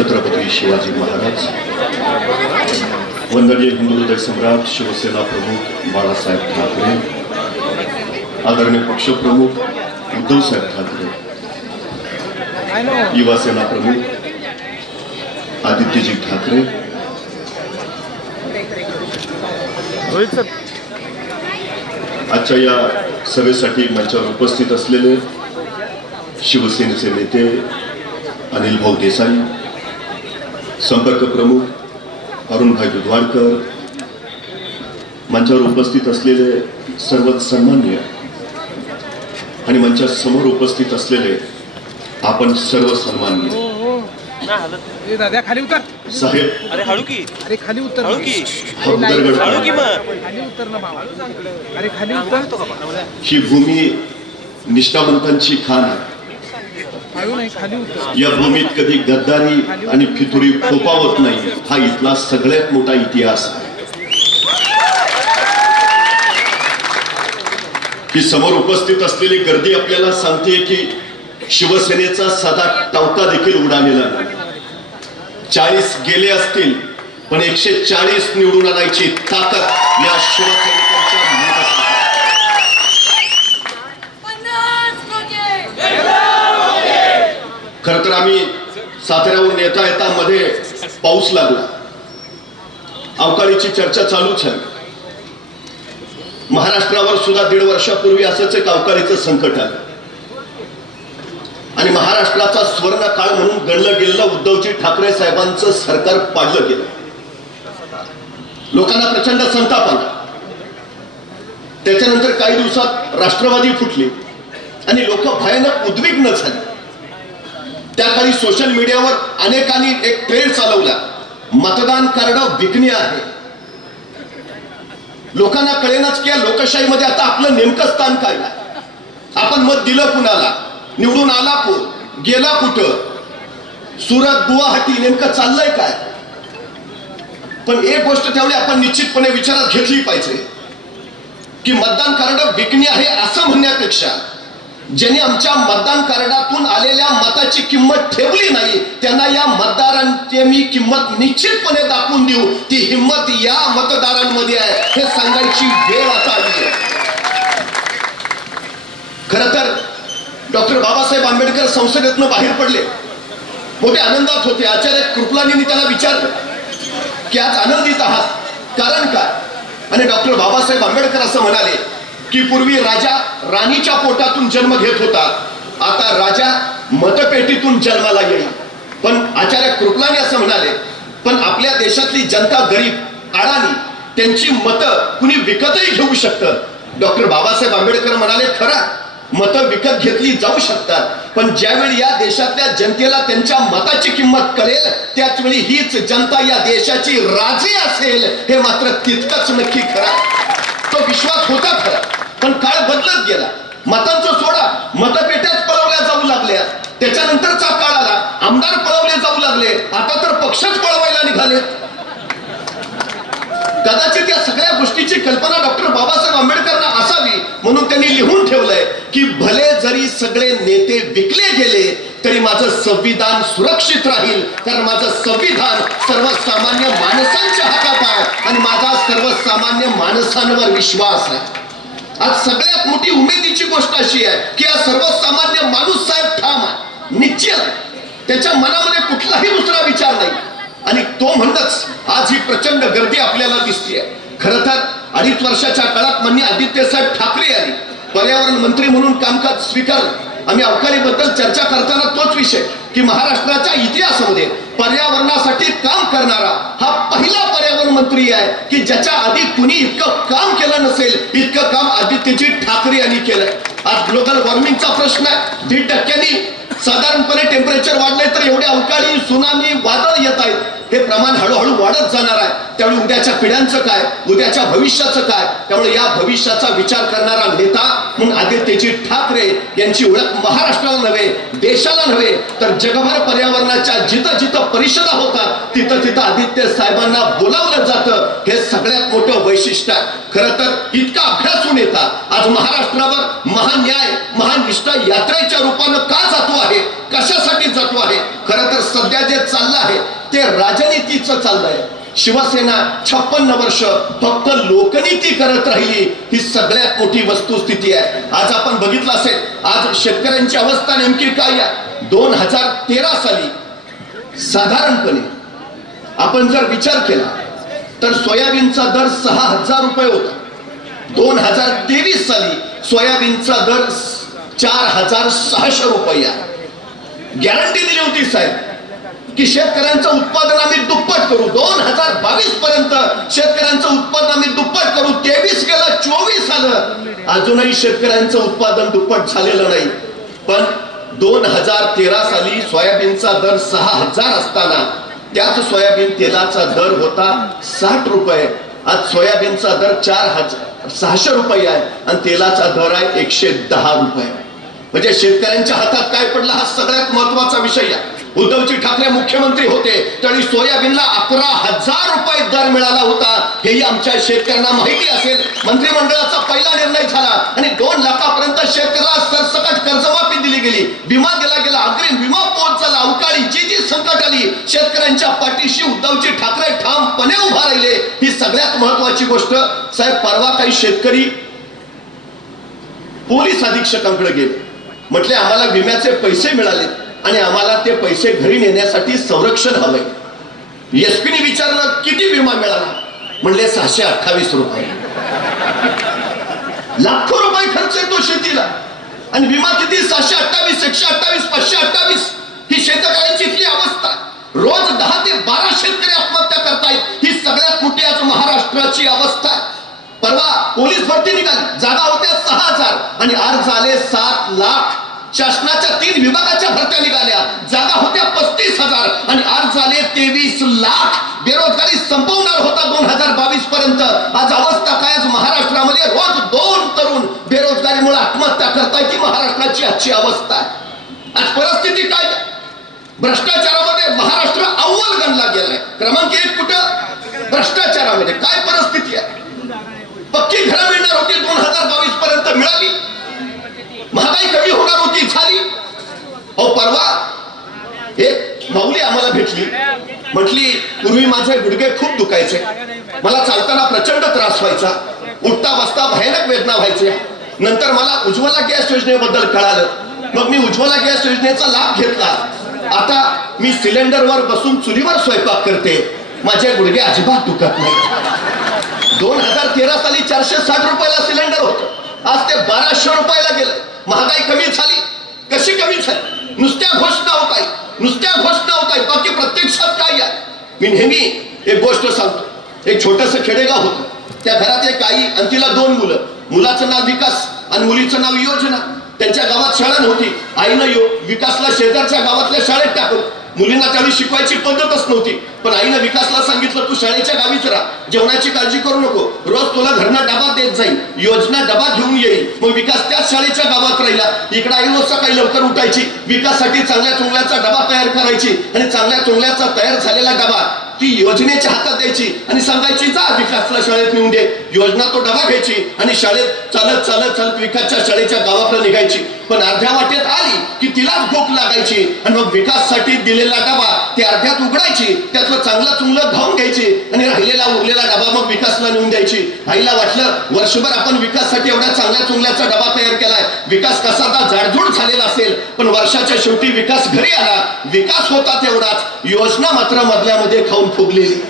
छत्रपती शिवाजी महाराज वंदनीय हिंदू हृदय सम्राट शिवसेना प्रमुख बाळासाहेब ठाकरे आदरणीय पक्षप्रमुख उद्धवसाहेब ठाकरे युवासेना प्रमुख आदित्यजी ठाकरे आजच्या या सभेसाठी मंचावर उपस्थित असलेले शिवसेनेचे नेते अनिल भाऊ देसाई संपर्क प्रमुख अरुणभाई दुधवाडकर. मंचावर उपस्थित असलेले सर्व सन्मान्य आणि मंचा समोर उपस्थित असलेले आपण सर्व सन्मान्य दादा खाली उतर. साहेब. अरे हळू की. अरे खाली उतर हळू की. हा हळू की खाली उतर ना भावा अरे खाली उतर. ही भूमी निष्ठावंतांची खाण आहे हळू नाही खाली उतर या भूमीत कधी गद्दारी आणि फितुरी खोपावत नाही हा इथला सगळ्यात मोठा इतिहास. आहे ही समोर उपस्थित असलेली गर्दी आपल्याला सांगते की शिवसेनेचा साधा टवका देखील उडालेला चाळीस गेले असतील पण एकशे चाळीस निवडून आणायची ताकद या शिवसेने मनात आहे. पन्नास टक्के खर तर आम्ही साताऱ्यावरून येता येता मध्ये पाऊस लागला. अवकाळीची चर्चा चालूच आहे महाराष्ट्रावर सुद्धा दीड वर्षापूर्वी असंच एक अवकाळीचं संकट आलं. आणि महाराष्ट्राचा स्वर्ण काळ म्हणून गणलं गेलेलं उद्धवजी ठाकरे साहेबांचं सरकार पाडलं गेलं. लोकांना प्रचंड संताप आला. त्याच्यानंतर काही दिवसात राष्ट्रवादी फुटली. आणि लोक भयानक उद्विग्न झाली. त्या काळी सोशल मीडियावर अनेकांनी एक ट्रेड चालवला. मतदान कार्ड विकणे आहे. लोकांना कळेनाच की या लोकशाहीमध्ये आता आपलं नेमकं स्थान काय आहे. आपण मत दिलं कुणाला? निवडून आला कोण? गेला कुठं? सुरत गुवाहाटी नेमकं चाललंय काय? पण एक गोष्ट त्यावेळी आपण निश्चितपणे विचारात घेतली पाहिजे की मतदान कार्ड विकणे आहे असं म्हणण्यापेक्षा ज्यांनी आमच्या मतदान कार्डातून आलेल्या मताची किंमत ठेवली नाही त्यांना या मतदारांची मी किंमत निश्चितपणे दाखवून देऊ. ती हिंमत या मतदारांमध्ये आहे हे सांगायची वेळ आता आली आहे. खर तर डॉक्टर बाबासाहेब आंबेडकर संसदेतनं बाहेर पडले. मोठे आनंदात होते. आचार्य कृपलानींनी त्यांना विचारलं की आज आनंदित आहात. कारण काय? आणि डॉक्टर बाबासाहेब आंबेडकर असं म्हणाले की पूर्वी राजा राणीच्या पोटातून जन्म घेत होता. आता राजा मतपेटीतून जन्माला येईल. पण आचार्य कृपलानी असं म्हणाले पण आपल्या देशातली जनता गरीब अडाणी त्यांची मतं कुणी विकतही घेऊ शकतं. डॉक्टर बाबासाहेब आंबेडकर म्हणाले खरा मतं विकत घेतली जाऊ शकतात पण ज्यावेळी या देशातल्या जनतेला त्यांच्या मताची किंमत कळेल त्याचवेळी हीच जनता या देशाची राजी असेल हे मात्र तितकंच नक्की खरा तो विश्वास होता खरा. पण काळ बदलत गेला. मतांचा सोडा. मतपेट्यात पळवल्या जाऊ लागल्या. त्याच्यानंतरचा काळ आला. आमदार पळवले जाऊ लागले. आता तर पक्षच पळवायला निघाले. कदाचित या सगळ्या गोष्टीची कल्पना डॉक्टर बाबासाहेब आंबेडकरांना असावी म्हणून त्यांनी लिहून ठेवलंय की भले जरी सगळे नेते विकले गेले तरी माझं संविधान सुरक्षित राहील. कारण माझं संविधान सर्वसामान्य माणसांच्या हातात आहे. आणि माझा सर्वसामान्य माणसांवर विश्वास आहे. आज सगळ्यात मोठी उमेदीची गोष्ट अशी आहे की हा सर्वसामान्य माणूस साहेब ठाम आहे. निश्चित. आहे. त्याच्या मनामध्ये कुठलाही दुसरा विचार नाही. आणि तो म्हणतच आज ही प्रचंड गर्दी आपल्याला दिसते खर तर अडीच वर्षाच्या काळात मान्य आदित्य साहेब ठाकरे यांनी पर्यावरण मंत्री म्हणून कामकाज स्वीकारलं. आम्ही अवकाळीबद्दल चर्चा करताना तोच विषय की महाराष्ट्राच्या इतिहासामध्ये पर्यावरणासाठी काम करणारा हा पहिला पर्यावरण मंत्री आहे की ज्याच्या आधी कुणी इतकं काम केलं नसेल इतकं काम आदित्यजी ठाकरे यांनी केलंय. आज ग्लोबल वॉर्मिंगचा प्रश्न आहे. दीड टक्क्यांनी साधारणपणे टेम्परेचर वाढले तर एवढे अवकाळी सुनामी वादळ येत आहेत. हे प्रमाण हळूहळू वाढत जाणार आहे. त्यामुळे उद्याच्या पिढ्यांचं काय? उद्याच्या भविष्याचं काय? त्यामुळे या भविष्याचा विचार करणारा नेता म्हणून आदित्यजी ठाकरे यांची ओळख महाराष्ट्राला नव्हे देशाला नव्हे तर जगभर पर्यावरणाच्या जिथं जिथं परिषदा होतात तिथं तिथं आदित्य साहेबांना बोलावलं जातं. हे सगळ्यात मोठं वैशिष्ट्य आहे. खरं तर इतका दिसून येतात. आज महाराष्ट्रावर महान न्याय महान निष्ठा यात्रेच्या रूपानं का जातो आहे? कशासाठी जातो आहे? खरं तर सध्या जे चाललं आहे ते राजनितीचं चाललं आहे शिवसेना छप्पन्न वर्ष फक्त लोकनीती करत राहिली ही सगळ्यात मोठी वस्तुस्थिती आहे. आज आपण बघितलं असेल आज शेतकऱ्यांची अवस्था नेमकी काय आहे? दोन हजार तेरा साली साधारणपणे आपण जर विचार केला तर सोयाबीनचा दर सहा हजार रुपये होता. दोन हजार तेवीस साली सोयाबीनचा दर चार हजार सहाशे रुपये गॅरंटी दिली होती साहेब की शेतकऱ्यांचं उत्पादन आम्ही दुप्पट करू. दोन हजार बावीस पर्यंत शेतकऱ्यांचं उत्पादन आम्ही दुप्पट करू. तेवीस गेला चोवीस आलं अजूनही शेतकऱ्यांचं उत्पादन दुप्पट झालेलं नाही. पण दोन हजार तेरा साली सोयाबीनचा दर सहा हजार असताना त्याच सोयाबीन तेलाचा दर होता साठ रुपये. आज सोयाबीनचा दर चार हजार सहाशे रुपये आहे आणि तेलाचा दर आहे एकशे दहा रुपये. म्हणजे शेतकऱ्यांच्या हातात काय पडला हा सगळ्यात महत्त्वाचा विषय आहे. उद्धवजी ठाकरे मुख्यमंत्री होते त्यांनी सोयाबीनला अकरा हजार रुपये दर मिळाला होता. हेही आमच्या शेतकऱ्यांना माहिती असेल. मंत्रिमंडळाचा पहिला निर्णय झाला आणि दोन लाखापर्यंत शेतकऱ्याला सरसकट कर्जमाफी दिली गेली. विमा दिला गेला. अग्रिम विमा पोहोचला अवकाळी जी जी संकट आली शेतकऱ्यांच्या पाठीशी उद्धवजी ठाकरे ठामपणे उभा राहिले. ही सगळ्यात महत्वाची गोष्ट. साहेब परवा काही शेतकरी पोलीस अधीक्षकांकडे गेले. म्हटले आम्हाला विम्याचे पैसे मिळाले आणि आम्हाला ते पैसे घरी नेण्यासाठी संरक्षण हवंय. एसपीने विचारलं किती विमा मिळाला? म्हणले सहाशे अठ्ठावीस रुपये. लाखो रुपये खर्च येतो शेतीला. आणि विमा किती? सहाशे अठ्ठावीस एकशे अठ्ठावीस पाचशे अठ्ठावीस. ही शेतकऱ्यांची इथली अवस्था. रोज दहा ते बारा शेतकरी आत्महत्या करतायत. ही सगळ्यात मोठी आज महाराष्ट्राची अवस्था. परवा पोलीस भरती निघाली. जागा होत्या सहा हजार. आणि अर्ज झाले सात लाख शासनाच्या तीन विभागाच्या भरत्या निघाल्या. जागा होत्या पस्तीस हजार आणि आज झाले तेवीस लाख. बेरोजगारी संपवणार होता दोन हजार बावीस पर्यंत. आज अवस्था काय आज महाराष्ट्रामध्ये रोज दोन तरुण बेरोजगारीमुळे आत्महत्या करतायत ही महाराष्ट्राची आजची अवस्था आहे. आज परिस्थिती काय? भ्रष्टाचारामध्ये महाराष्ट्र अव्वल गणला गेलाय. क्रमांक एक कुठं? भ्रष्टाचारामध्ये. काय परिस्थिती आहे? पक्की घरं मिळणार होती दोन हजार बावीस पर्यंत मिळाली महागाई कमी होणार होती झाली अहो परवा एक माऊली आम्हाला भेटली म्हटली पूर्वी माझे गुडघे खूप दुखायचे. मला चालताना प्रचंड त्रास व्हायचा. उठता बसता भयानक वेदना व्हायचे. नंतर मला उज्ज्वला गॅस योजनेबद्दल कळालं. मग मी उज्ज्वला गॅस योजनेचा लाभ घेतला. आता मी सिलेंडरवर बसून चुलीवर स्वयंपाक करते. माझे गुडघे अजिबात दुखत नाही. दोन हजार तेरा साली चारशे साठ रुपयाला सिलेंडर होत. आज ते बाराशे रुपयाला गेलं. महागाई कमी झाली. कशी कमी झाली? नुसत्या घोषणा होत आहे नुसत्या घोषणा होत आहेत बाकी प्रत्यक्षात काय आहे. मी नेहमी एक गोष्ट सांगतो. एक छोटस खेडेगाव होतं. त्या घरात एक आई आणि तिला दोन मुलं. मुलाचं नाव विकास आणि मुलीचं नाव योजना. त्यांच्या गावात शाळा नव्हती. आईनं यो विकासला शेजारच्या गावातल्या शाळेत टाकलं. मुलींना त्यावेळी शिकवायची पद्धतच नव्हती. पण आईनं विकासला सांगितलं तू शाळेच्या गावीच राहा. जेवणाची काळजी करू नको. रोज तुला घरना डबा देत जाईल योजना डबा घेऊन येईल. मग विकास त्याच शाळेच्या गावात राहिला. इकडे आई रोज सकाळी लवकर उठायची. विकाससाठी चांगल्या चुंगल्याचा डबा तयार करायची आणि चांगल्या चुंगल्याचा तयार झालेला डबा ती योजनेच्या हातात द्यायची आणि सांगायची जा विकासला शाळेत नेऊन दे. योजना तो डबा घ्यायची आणि शाळेत चालत चालत चालत विकासच्या शाळेच्या गावाकडे निघायची. पण अर्ध्या वाटेत आली की तिलाच भूक लागायची. आणि मग विकाससाठी दिलेला डबा ती अर्ध्यात उघडायची त्यातलं चांगलं चुंगलं धावून घ्यायची आणि राहिलेला उरलेला डबा मग विकासला नेऊन द्यायची. आईला वाटलं वर्षभर आपण विकाससाठी एवढ्या चांगल्या चुंगल्याचा डबा तयार केलाय. विकास कसा आता जाडजूड झालेला असेल पण वर्षाच्या शेवटी विकास घरी आला. विकास होता तेवढाच. योजना मात्र मधल्यामध्ये खाऊन फुगलेली.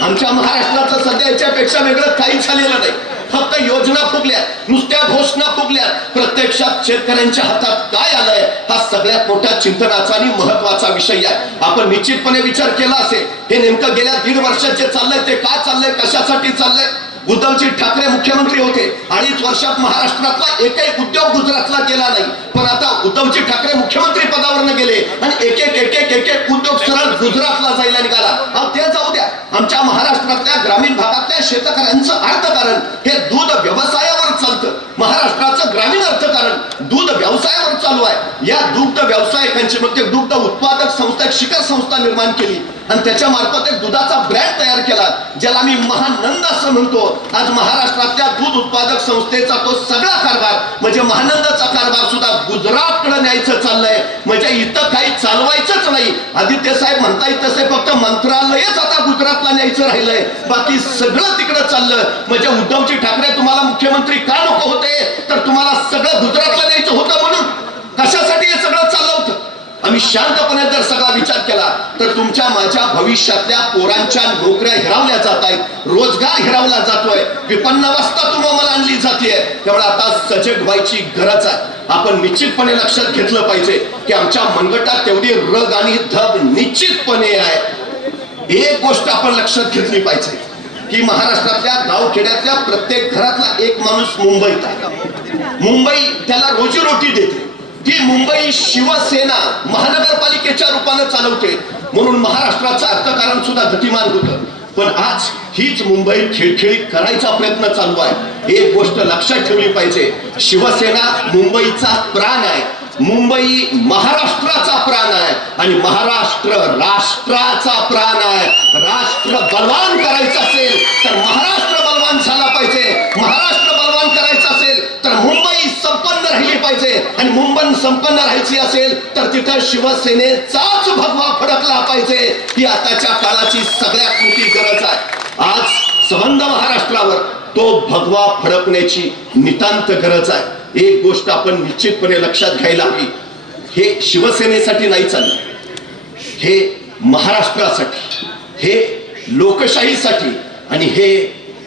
आमच्या महाराष्ट्राचं सध्या याच्यापेक्षा वेगळं काहीच झालेलं नाही. फक्त योजना फुगल्या नुसत्या घोषणा फुगल्या प्रत्यक्षात शेतकऱ्यांच्या हातात काय आलंय? हा सगळ्यात मोठ्या चिंतनाचा आणि महत्त्वाचा विषय आहे. आपण निश्चितपणे विचार केला असेल हे नेमकं गेल्या दीड वर्षात जे चाललंय ते का चाललंय? कशासाठी चाललंय? उद्धवजी ठाकरे मुख्यमंत्री होते. अडीच वर्षात महाराष्ट्रातला एकही उद्योग गुजरातला गेला नाही. पण आता उद्धवजी ठाकरे मुख्यमंत्री पदावर गेले आणि एक एक एक एक एक एक उद्योग सरळ गुजरातला जायला निघाला. अहो ते जाऊ द्या. आमच्या महाराष्ट्रातल्या ग्रामीण भागातल्या शेतकऱ्यांचं अर्थकारण हे दूध व्यवसायावर चालतं. महाराष्ट्राचं ग्रामीण अर्थकारण दूध व्यवसायावर चालू आहे. या दुग्ध व्यावसायिकांची मग ते दुग्ध उत्पादक संस्था एक शिखर संस्था निर्माण केली. आणि त्याच्या मार्फत एक दुधाचा ब्रँड तयार केला ज्याला मी महानंद असं म्हणतो. आज महाराष्ट्रातल्या दूध उत्पादक संस्थेचा तो सगळा कारभार म्हणजे महानंदाचा कारभार सुद्धा गुजरातकडे न्यायचं चाललंय. म्हणजे इथं काही चालवायचंच नाही. आदित्य साहेब म्हणताय तसे फक्त मंत्रालयच आता गुजरातला न्यायचं राहिलंय. बाकी सगळं तिकडं चाललं. म्हणजे उद्धवजी ठाकरे तुम्हाला मुख्यमंत्री का नको होते? तर तुम्हाला सगळं गुजरातला न्यायचं होतं म्हणून. कशासाठी हे सगळं चाललं होतं? आम्ही शांतपणे जर सगळा विचार केला तर तुमच्या माझ्या भविष्यातल्या पोरांच्या नोकऱ्या हिरावल्या जात आहेत रोजगार हिरावला जातोय. विपन्न अवस्था तुम्हाला आणली जाते त्यामुळे आता सजग व्हायची गरज आहे. आपण निश्चितपणे लक्षात घेतलं पाहिजे की आमच्या मनगटात तेवढी रग आणि धग निश्चितपणे आहे. एक गोष्ट आपण लक्षात घेतली पाहिजे की महाराष्ट्रातल्या गावखेड्यातल्या प्रत्येक घरातला एक माणूस मुंबईत आहे. मुंबई त्याला रोजीरोटी देते. ती मुंबई शिवसेना महानगरपालिकेच्या रूपानं चालवते. म्हणून महाराष्ट्राचं अर्थकारण सुद्धा गतिमान होतं. पण आज हीच मुंबई खिळखिळी करायचा प्रयत्न चालू आहे. एक गोष्ट लक्षात ठेवली पाहिजे. शिवसेना मुंबईचा प्राण आहे. मुंबई महाराष्ट्राचा प्राण आहे. आणि महाराष्ट्र राष्ट्राचा प्राण आहे. राष्ट्र बलवान करायचं असेल तर महाराष्ट्र बलवान झाला पाहिजे महाराष्ट्र बलवान करायचं असेल तर मुंबई संपन्न राहिली पाहिजे आणि मुंबई संपन्न राहायची असेल तर तिथं शिवसेनेचाच भगवा फडकला पाहिजे. ही आताच्या काळाची सगळ्यात मोठी गरज आहे. आज संबंध महाराष्ट्रावर तो भगवा फडकण्याची नितांत गरज आहे. एक गोष्ट आपण निश्चितपणे लक्षात घ्यायला हवी. हे शिवसेनेसाठी नाही चाललं हे महाराष्ट्रासाठी हे लोकशाहीसाठी आणि हे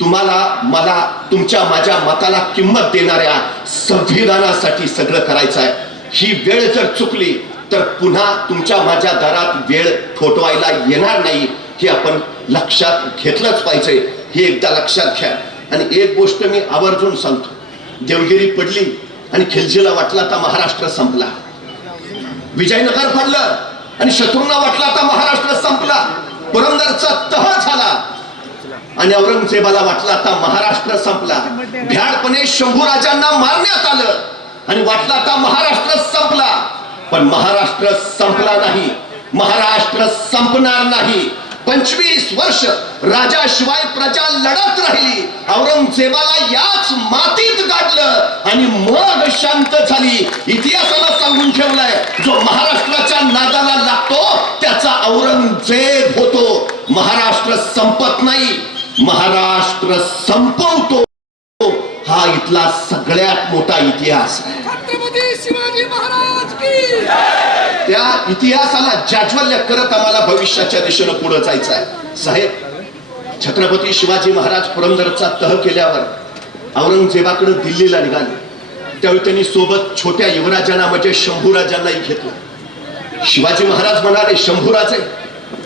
तुम्हाला मला तुमच्या माझ्या मताला किंमत देणाऱ्या संविधानासाठी सगळं करायचं आहे ही वेळ जर चुकली तर पुन्हा तुमच्या माझ्या दारात वेळ फोटवायला येणार नाही हे आपण लक्षात घेतलंच पाहिजे. हे एकदा लक्षात घ्या. आणि एक गोष्ट मी आवर्जून सांगतो. देवगिरी पडली आणि खिलजीला वाटला तर महाराष्ट्र संपला. विजयनगर पडलं आणि शत्रूंना वाटला तर महाराष्ट्र संपला. पुरंदरचा तह झाला. आणि औरंगजेबाला वाटलं आता महाराष्ट्र संपला. भ्याडपणे शंभूराजांना मारण्यात आलं आणि वाटला आता महाराष्ट्र संपला. पण महाराष्ट्र संपला नाही. महाराष्ट्र संपणार नाही. पंचवीस वर्ष राजाशिवाय प्रजा लढत राहिली. औरंगजेबाला याच मातीत गाडलं आणि मग शांत झाली. इतिहासाला सांगून ठेवलाय जो महाराष्ट्राच्या नादाला लागतो त्याचा औरंगजेब होतो. महाराष्ट्र संपत नाही. महाराष्ट्र संपवतो. हा इथला सगळ्यात मोठा इतिहास. आहे छत्रपती शिवाजी महाराज की त्या इतिहासाला जाज्वल्य करत आम्हाला भविष्याच्या दिशेनं पुढे जायचं आहे. साहेब छत्रपती शिवाजी महाराज पुरंदरचा तह केल्यावर औरंगजेबाकडे दिल्लीला निघाले. त्यावेळी त्यांनी सोबत छोट्या युवराजांना म्हणजे शंभूराजांनाही घेतलं. शिवाजी महाराज म्हणाले शंभूराजे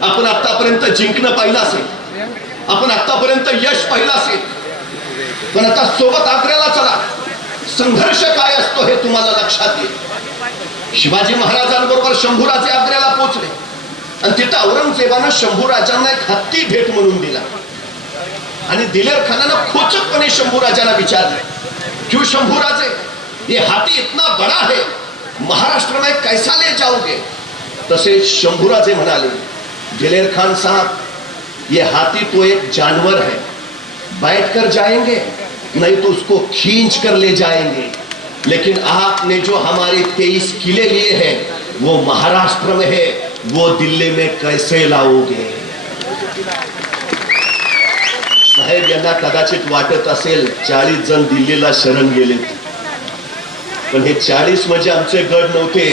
आपण आतापर्यंत जिंकणं पाहिलं असेल. आपण आतापर्यंत यश पाहिलं असेल. पण आता सोबत आग्र्याला चला. संघर्ष काय असतो हे तुम्हाला लक्षात येईल. शिवाजी महाराजांबरोबर शंभूराजे आग्र्याला पोचले. आणि तिथं औरंगजेबानं शंभूराजांना एक हत्ती भेट म्हणून दिला. आणि दिलेर खानानं खोचकपणे शंभूराजांना विचारले. क्यों शंभूराजे ये हाती इतना बड़ा है महाराष्ट्र में कैसा ले जाओगे तसे शंभूराजे म्हणाले दिलेर खान साहेब ये हाथी तो एक जानवर है। बैठ कर जाएँगे, नहीं तो उसको खींच कर ले जाएँगे। लेकिन आपने जो हमारे तेईस किले लिए हैं, वो महाराष्ट्र में है, वो दिल्ली में कैसे लाओगे? साहेब यांना कदाचित वाटत असेल चाळीस जण दिल्लीला शरण गेले पण हे चाळीस म्हणजे आमचे गड नव्हते,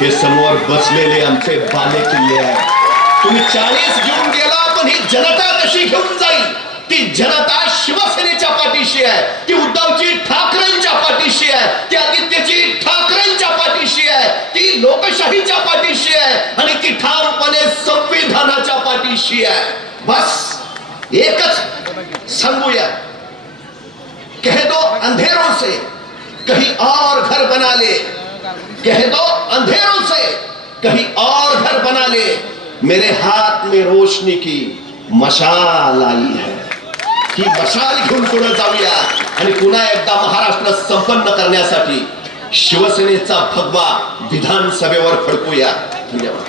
हे समोर बसलेले आमचे बाले किल्ले आहेत। तुम्ही चाळीस घेऊन गेला? पण ही जनता कशी घेऊन जाईल. ती जनता शिवसेनेच्या पाठीशी आहे. ती उद्धवजी ठाकरेंच्या पाठीशी आहे. ती आदित्यजी ठाकरेंच्या पाठीशी आहे. ती लोकशाहीच्या पाठीशी आहे. आणि ती ठामपणे संविधानाच्या पाठीशी आहे. बस एकच सांगूया. कह दो अंधेरों से कहीं और घर बना ले. कह दो अंधेरों से कहीं और घर बना ले. मेरे हाथ में रोशनी की मशाल आई है। ही मशाल घेऊन पुढे जाऊया आणि पुन्हा एकदा महाराष्ट्र संपन्न करण्यासाठी शिवसेनेचा भगवा विधानसभेवर फडकूया धन्यवाद.